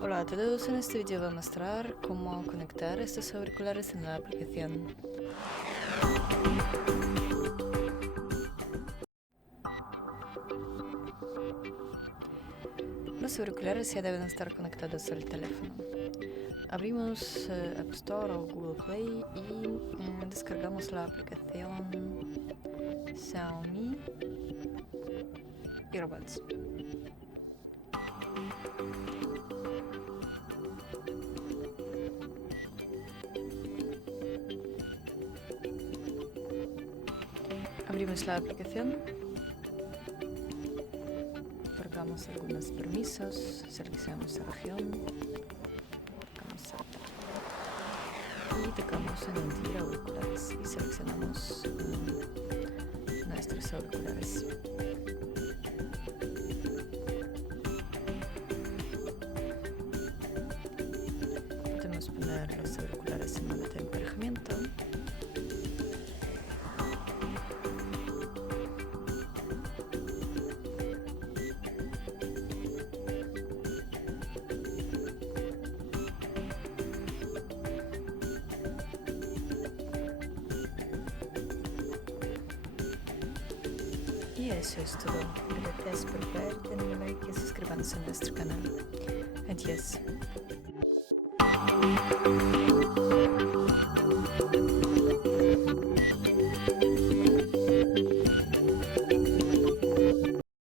Hola a todos, en este vídeo voy a mostrar cómo conectar estos auriculares en la aplicación. Los auriculares ya deben estar conectados al teléfono. Abrimos App Store o Google Play y descargamos la aplicación Xiaomi Earbuds. Abrimos la aplicación, cargamos algunos permisos, seleccionamos la región, y tocamos en añadir auriculares y seleccionamos nuestros auriculares. Podemos poner los auriculares en modo de emparejamiento. Y eso es todo. Gracias por ver, denle like y suscríbanse a nuestro canal. Adiós.